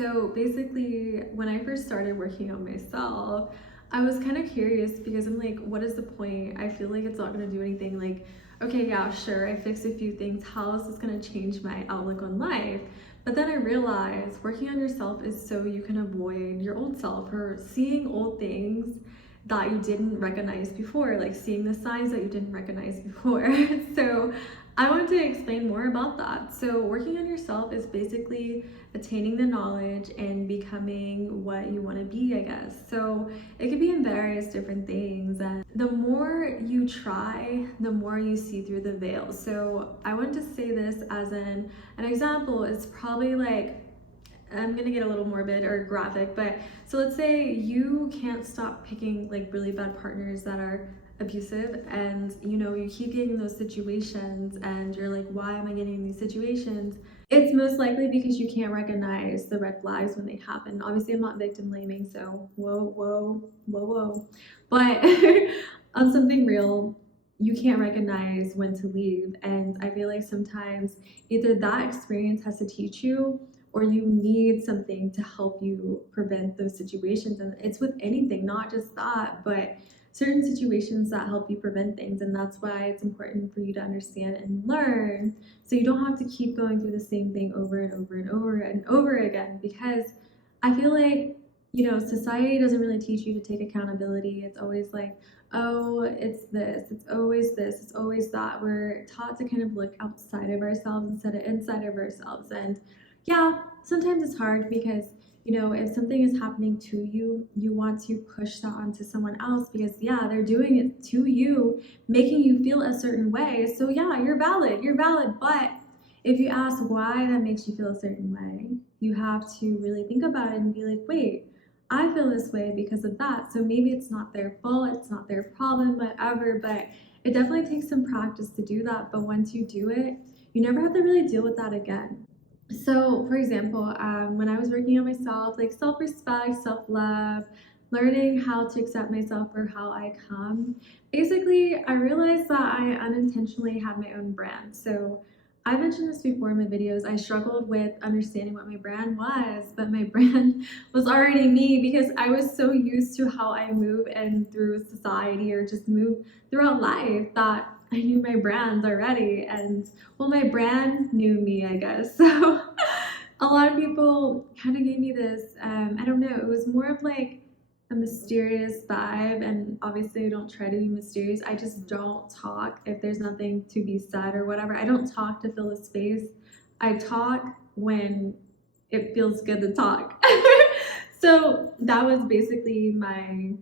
So basically, when I first started working on myself, I was kind of curious because I'm like, what is the point? I feel like it's not going to do anything. Like, okay, yeah, sure, I fixed a few things. How is this going to change my outlook on life? But then I realized working on yourself is so you can avoid your old self or seeing old things that you didn't recognize before, like seeing the signs that you didn't recognize before. So I want to explain more about that. So working on yourself is basically attaining the knowledge and becoming what you want to be, I guess. So it could be in various different things, and the more you try, the more you see through the veil. So I want to say this as an example. It's probably like, I'm gonna get a little morbid or graphic, but so let's say you can't stop picking like really bad partners that are abusive, and you keep getting those situations and you're like, why am I getting in these situations? It's most likely because you can't recognize the red flags when they happen. Obviously, I'm not victim blaming, so whoa. But on something real, you can't recognize when to leave. And I feel like sometimes either that experience has to teach you, or you need something to help you prevent those situations. And it's with anything, not just that, but certain situations that help you prevent things. And that's why it's important for you to understand and learn, so you don't have to keep going through the same thing over and over and over and over again. Because I feel like, society doesn't really teach you to take accountability. It's always like, oh, it's this, it's always this, it's always that. We're taught to kind of look outside of ourselves instead of inside of ourselves. And yeah, sometimes it's hard because, if something is happening to you, you want to push that onto someone else because, yeah, they're doing it to you, making you feel a certain way. So, yeah, you're valid. But if you ask why that makes you feel a certain way, you have to really think about it and be like, wait, I feel this way because of that. So maybe it's not their fault, it's not their problem, whatever. But it definitely takes some practice to do that. But once you do it, you never have to really deal with that again. So, for example, when I was working on myself, like self-respect, self-love, learning how to accept myself for how I come, basically, I realized that I unintentionally had my own brand. So, I mentioned this before in my videos. I struggled with understanding what my brand was, but my brand was already me because I was so used to how I move and through society or just move throughout life that I knew my brand already. And well, my brand knew me, I guess. So a lot of people kind of gave me this, I don't know, it was more of like a mysterious vibe. And obviously I don't try to be mysterious. I just don't talk if there's nothing to be said or whatever. I don't talk to fill a space. I talk when it feels good to talk. So that was basically my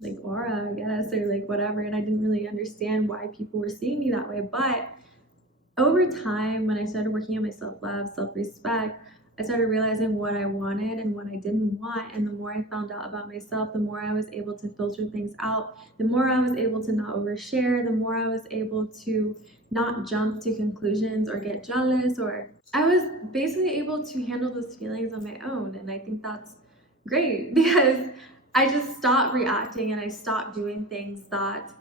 like aura, I guess, or like whatever. And I didn't really understand why people were seeing me that way. But over time, when I started working on my self-love, self-respect, I started realizing what I wanted and what I didn't want. And the more I found out about myself, the more I was able to filter things out, the more I was able to not overshare, the more I was able to not jump to conclusions or get jealous, or I was basically able to handle those feelings on my own. And I think that's great because I just stopped reacting and I stopped doing things that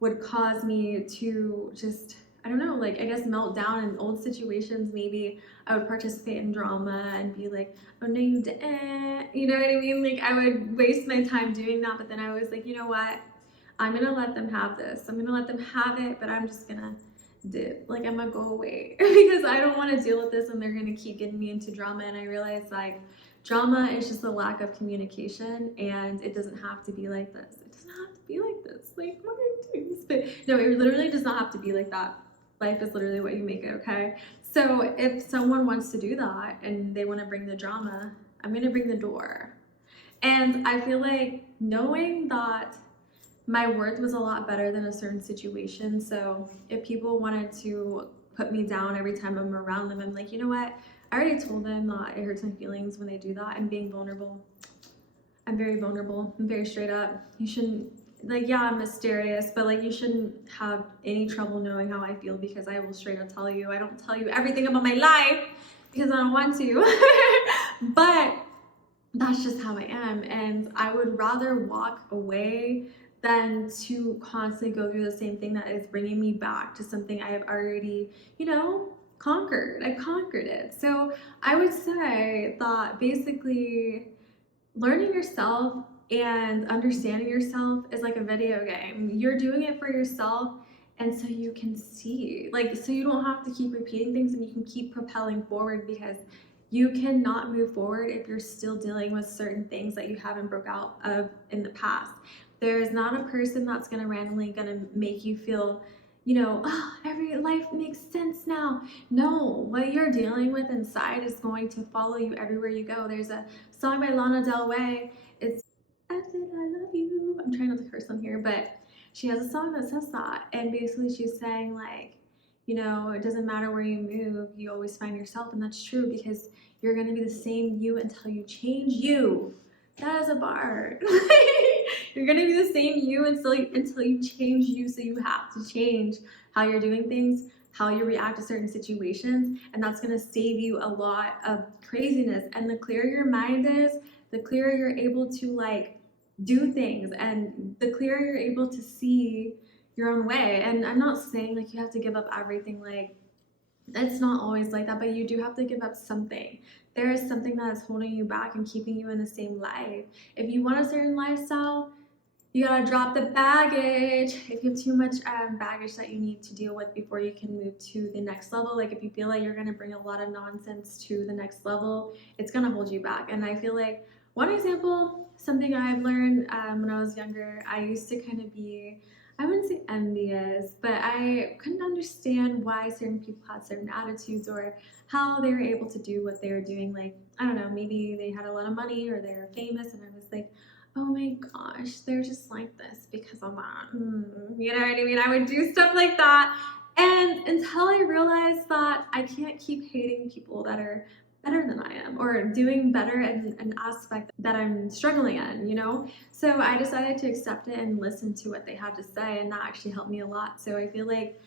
would cause me to just, I don't know, like I guess melt down in old situations. Maybe I would participate in drama and be like, oh no, you didn't. You know what I mean? Like I would waste my time doing that. But then I was like, you know what? I'm gonna let them have this. I'm gonna let them have it, but I'm just gonna dip. Like I'm gonna go away because I don't want to deal with this and they're gonna keep getting me into drama. And I realized like drama is just a lack of communication, and it doesn't have to be like this. It doesn't have to be like this. Like what are you doing? But no, it literally does not have to be like that. Life is literally what you make it, okay? So if someone wants to do that and they want to bring the drama, I'm gonna bring the door. And I feel like knowing that my worth was a lot better than a certain situation. So if people wanted to put me down every time I'm around them, I'm like, you know what? I already told them that it hurts my feelings when they do that. I'm being vulnerable. I'm very vulnerable. I'm very straight up. You shouldn't, like, yeah, I'm mysterious, but like, you shouldn't have any trouble knowing how I feel because I will straight up tell you. I don't tell you everything about my life because I don't want to. But that's just how I am. And I would rather walk away than to constantly go through the same thing that is bringing me back to something I have already, conquered. I conquered it. So I would say that basically learning yourself and understanding yourself is like a video game. You're doing it for yourself, and so you can see, like, so you don't have to keep repeating things and you can keep propelling forward, because you cannot move forward if you're still dealing with certain things that you haven't broke out of in the past. There is not a person that's going to randomly going to make you feel, oh, every life makes sense now. No, what you're dealing with inside is going to follow you everywhere you go. There's a song by Lana Del Rey. It's I said I love you. I'm trying not to curse on here, but she has a song that says that, and basically she's saying like, it doesn't matter where you move, you always find yourself, and that's true, because you're gonna be the same you until you change you. That is a bar. You're gonna be the same you until you change you. So you have to change how you're doing things, how you react to certain situations, and that's gonna save you a lot of craziness. And the clearer your mind is, the clearer you're able to like do things, and the clearer you're able to see your own way. And I'm not saying like you have to give up everything, like it's not always like that, but you do have to give up something. There is something that is holding you back and keeping you in the same life. If you want a certain lifestyle, you gotta drop the baggage. If you have too much baggage that you need to deal with before you can move to the next level, like if you feel like you're gonna bring a lot of nonsense to the next level, it's gonna hold you back. And I feel like one example, something I've learned when I was younger, I used to kind of be, I wouldn't say envious, but I couldn't understand why certain people had certain attitudes or how they were able to do what they were doing. Like, I don't know, maybe they had a lot of money or they were famous, and I was like, oh my gosh, they're just like this because of that. You know what I mean? I would do stuff like that. And until I realized that I can't keep hating people that are better than I am or doing better in an aspect that I'm struggling in. So I decided to accept it and listen to what they had to say, and that actually helped me a lot. So I feel like,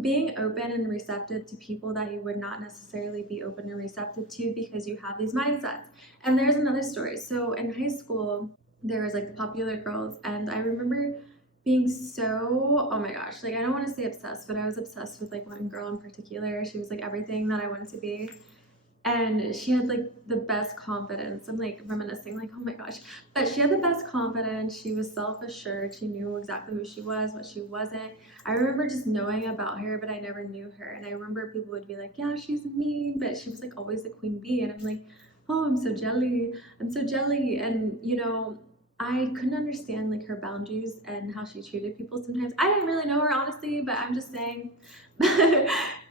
being open and receptive to people that you would not necessarily be open and receptive to because you have these mindsets. And there's another story. So in high school, there was like the popular girls, and I remember being so, oh my gosh, like I don't want to say obsessed, but I was obsessed with like one girl in particular. She was like everything that I wanted to be. And she had like the best confidence. I'm like reminiscing, like, oh my gosh. But she had the best confidence. She was self-assured. She knew exactly who she was, what she wasn't. I remember just knowing about her, but I never knew her. And I remember people would be like, yeah, she's mean, but she was like always the queen bee. And I'm like, oh, I'm so jelly. I'm so jelly. And I couldn't understand like her boundaries and how she treated people sometimes. I didn't really know her, honestly, but I'm just saying.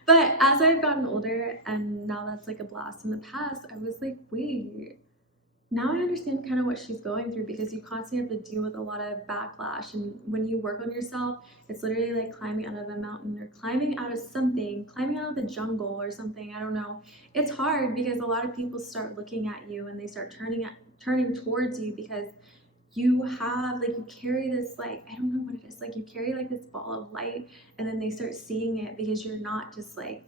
But as I've gotten older, and now that's like a blast in the past, I was like, wait, now I understand kind of what she's going through, because you constantly have to deal with a lot of backlash. And when you work on yourself, it's literally like climbing out of a mountain or climbing out of something, climbing out of the jungle or something. I don't know. It's hard because a lot of people start looking at you and they start turning towards you, because you have like, you carry this, like, I don't know what it is, like you carry like this ball of light, and then they start seeing it because you're not just like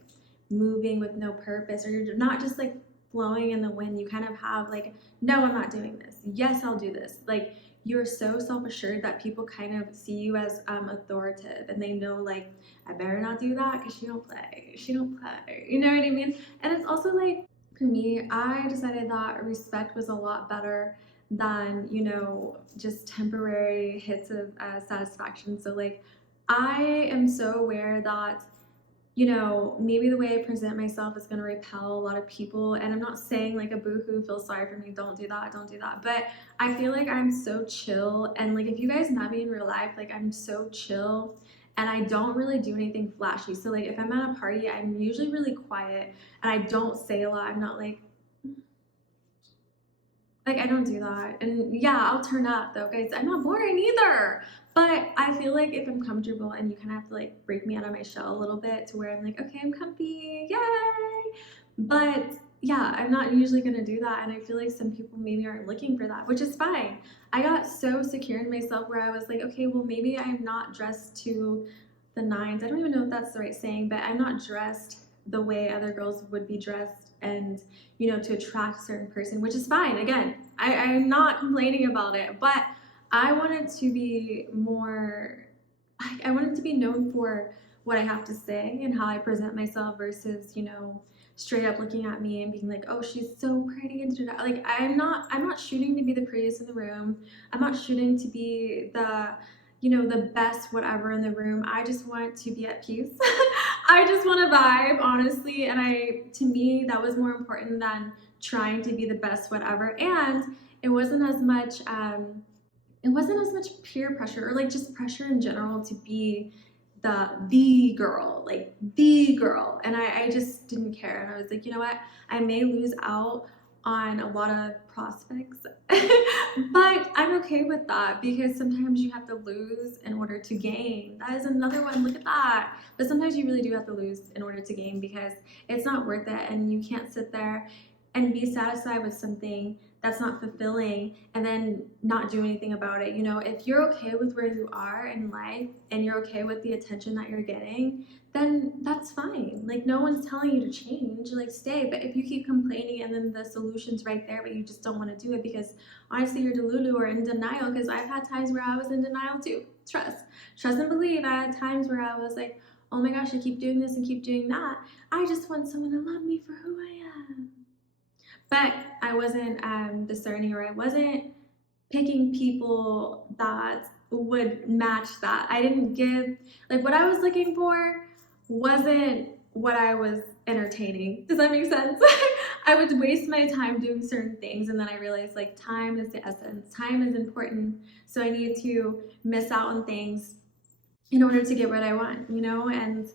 moving with no purpose, or you're not just like flowing in the wind. You kind of have like, no, I'm not doing this, yes, I'll do this. Like, you're so self-assured that people kind of see you as authoritative, and they know like, I better not do that because she don't play, you know what I mean? And it's also like, for me, I decided that respect was a lot better than just temporary hits of satisfaction. So like, I am so aware that maybe the way I present myself is going to repel a lot of people, and I'm not saying like a boohoo, feel sorry for me, don't do that, but I feel like I'm so chill. And like, if you guys met me in real life, like I'm so chill, and I don't really do anything flashy. So like, if I'm at a party, I'm usually really quiet and I don't say a lot. I'm not like I don't do that. And yeah, I'll turn up though, guys. I'm not boring either. But I feel like if I'm comfortable, and you kind of have to like break me out of my shell a little bit to where I'm like, okay, I'm comfy, yay. But yeah, I'm not usually gonna do that. And I feel like some people maybe aren't looking for that, which is fine. I got so secure in myself where I was like, okay, well, maybe I'm not dressed to the nines. I don't even know if that's the right saying, but I'm not dressed the way other girls would be dressed, and to attract a certain person, which is fine. Again, I'm not complaining about it, but I wanted to be more, I wanted to be known for what I have to say and how I present myself versus, you know, straight up looking at me and being like, oh, she's so pretty and da-da-da. Like I'm not shooting to be the prettiest in the room. I'm not shooting to be the, you know, the best whatever in the room. I just want to be at peace. I just want to vibe, honestly. And to me, that was more important than trying to be the best whatever. And it wasn't as much, peer pressure or like just pressure in general to be the girl, like the girl. And I just didn't care. And I was like, you know what? I may lose out on a lot of prospects, but I'm okay with that because sometimes you have to lose in order to gain. That is another one. Look at that. But sometimes you really do have to lose in order to gain because it's not worth it. And you can't sit there and be satisfied with something that's not fulfilling and then not do anything about it. You know, if you're okay with where you are in life and you're okay with the attention that you're getting, then that's fine. Like, no one's telling you to change, like stay. But if you keep complaining and then the solution's right there but you just don't want to do it because honestly you're delulu or in denial, because I've had times where I was in denial too. Trust and believe. I had times where I was like, oh my gosh, I keep doing this and keep doing that. I just want someone to love me for who I am. But I wasn't discerning, or I wasn't picking people that would match that. I didn't give, like, what I was looking for wasn't what I was entertaining. Does that make sense? I would waste my time doing certain things, and then I realized, like, time is the essence. Time is important, so I need to miss out on things in order to get what I want, you know? And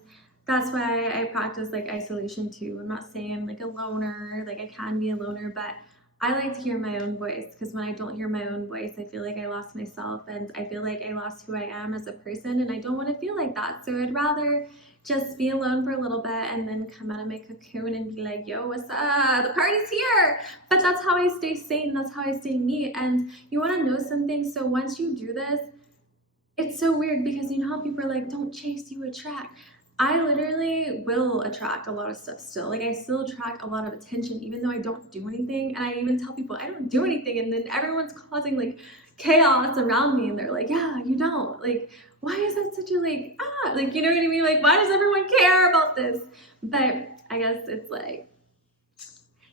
that's why I practice like isolation too. I'm not saying I'm like a loner, like I can be a loner, but I like to hear my own voice, because when I don't hear my own voice, I feel like I lost myself and I feel like I lost who I am as a person, and I don't want to feel like that. So I'd rather just be alone for a little bit and then come out of my cocoon and be like, yo, what's up? The party's here. But that's how I stay sane. That's how I stay me. And you want to know something? So once you do this, it's so weird because you know how people are like, don't chase, you attract. I literally will attract a lot of stuff still. Like, I still attract a lot of attention even though I don't do anything. And I even tell people I don't do anything, and then everyone's causing like chaos around me and they're like, yeah, you don't. Like, why is that such a like, you know what I mean? Like, why does everyone care about this? But I guess it's like,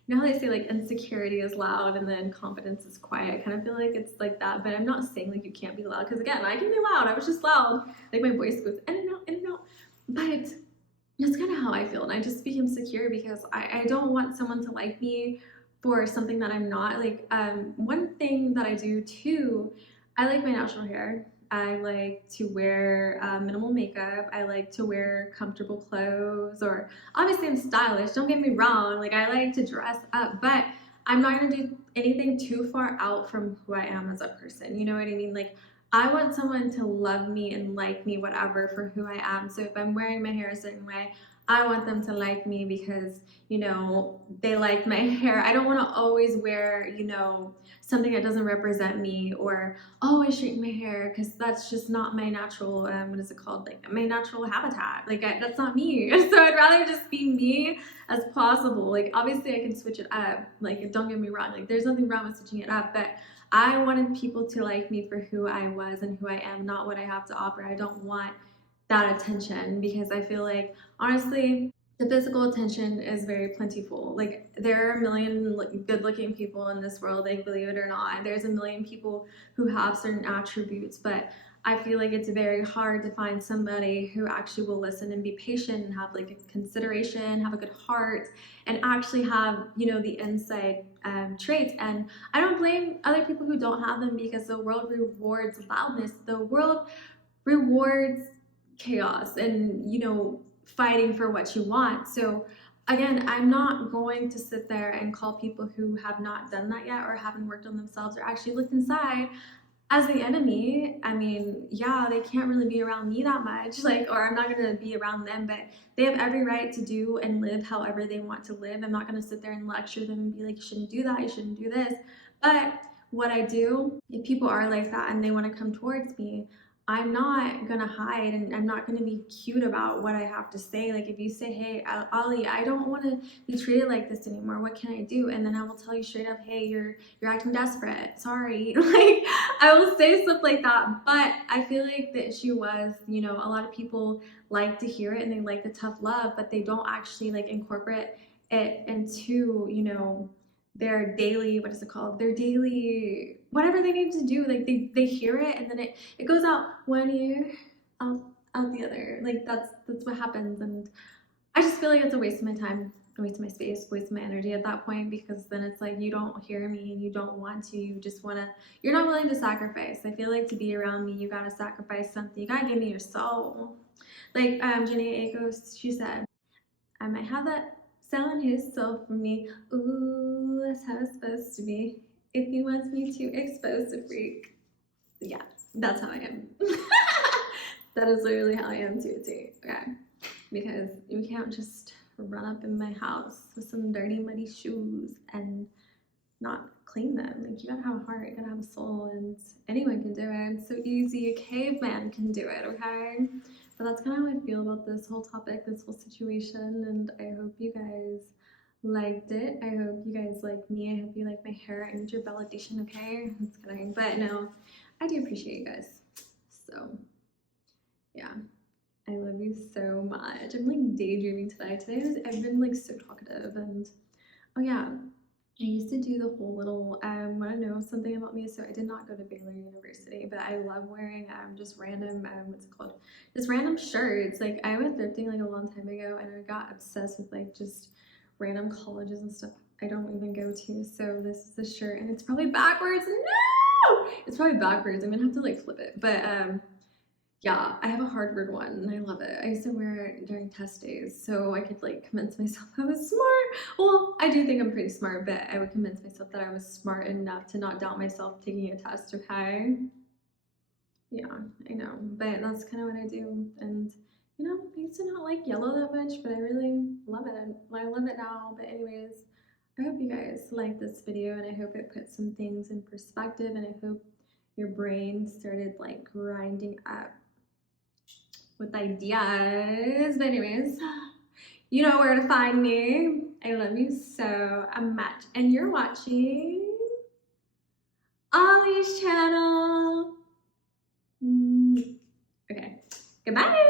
you know how they say like insecurity is loud and then confidence is quiet? I kind of feel like it's like that, but I'm not saying like you can't be loud, because again, I can be loud. I was just loud. Like, my voice goes in and out, in and out. But that's kind of how I feel, and I just became secure because I don't want someone to like me for something that I'm not. Like, one thing that I do too, I like my natural hair. I like to wear minimal makeup. I like to wear comfortable clothes, or obviously I'm stylish, don't get me wrong. Like, I like to dress up, but I'm not gonna do anything too far out from who I am as a person. You know what I mean? Like, I want someone to love me and like me, whatever, for who I am. So if I'm wearing my hair a certain way, I want them to like me because, you know, they like my hair. I don't want to always wear, you know, something that doesn't represent me, or, oh, I straighten my hair, because that's just not my natural, what is it called? Like, my natural habitat. Like, that's not me. So I'd rather just be me as possible. Like, obviously I can switch it up. Like, don't get me wrong. Like, there's nothing wrong with switching it up, but I wanted people to like me for who I was and who I am, not what I have to offer. I don't want that attention, because I feel like, honestly, the physical attention is very plentiful. Like, there are a million good looking people in this world, like, believe it or not. There's a million people who have certain attributes, but I feel like it's very hard to find somebody who actually will listen and be patient and have like a consideration, have a good heart, and actually have, you know, the inside traits. And I don't blame other people who don't have them, because the world rewards loudness. The world rewards chaos and, you know, fighting for what you want. So again, I'm not going to sit there and call people who have not done that yet, or haven't worked on themselves, or actually looked inside, as the enemy. I mean, yeah, they can't really be around me that much, like, or I'm not gonna be around them, but they have every right to do and live however they want to live. I'm not gonna sit there and lecture them and be like, you shouldn't do that, you shouldn't do this. But what I do, if people are like that and they want to come towards me, I'm not gonna hide and I'm not gonna be cute about what I have to say. Like if you say, hey, Ali, I don't want to be treated like this anymore. What can I do? And then I will tell you straight up, hey, you're acting desperate. Sorry. Like I will say stuff like that. But I feel like the issue was, you know, a lot of people like to hear it and they like the tough love, but they don't actually like incorporate it into, you know, their daily, what is it called? Their daily whatever they need to do. Like they hear it and then it goes out one ear, out the other. Like that's what happens. And I just feel like it's a waste of my time, a waste of my space, a waste of my energy at that point, because then it's like you don't hear me and you don't want to, you just wanna, you're not willing to sacrifice. I feel like to be around me, you gotta sacrifice something. You gotta give me your soul. Like Janae Akos, she said, I might have that selling his soul for me. Ooh, that's how it's supposed to be. If he wants me to expose the freak. Yeah, that's how I am. That is literally how I am too, okay? Because you can't just run up in my house with some dirty, muddy shoes and not clean them. Like, you gotta have a heart, you gotta have a soul, and anyone can do it. It's so easy, a caveman can do it, okay? But that's kind of how I feel about this whole topic, this whole situation, and I hope you guys liked it. I hope you guys like me. I hope you like my hair. I need your validation, okay? I'm just kidding. But no, I do appreciate you guys. So, yeah. I love you so much. I'm like daydreaming today. I've been like so talkative, and oh yeah, I used to do the whole little want to know something about me. So I did not go to Baylor University, but I love wearing just random what's it called? Just random shirts. Like I went thrifting like a long time ago, and I got obsessed with like just random colleges and stuff I don't even go to. So this is a shirt, and it's probably backwards. No, it's probably backwards. I'm gonna have to like flip it, but yeah, I have a Harvard one and I love it. I used to wear it during test days so I could like convince myself I was smart. Well, I do think I'm pretty smart, but I would convince myself that I was smart enough to not doubt myself taking a test, okay? Yeah, I know, but that's kind of what I do. And you know, I used to not like yellow that much, but I really love it. I love it now. But anyways, I hope you guys like this video and I hope it puts some things in perspective, and I hope your brain started like grinding up with ideas. But anyways, you know where to find me. I love you so much. And you're watching Ollie's channel. Okay, goodbye.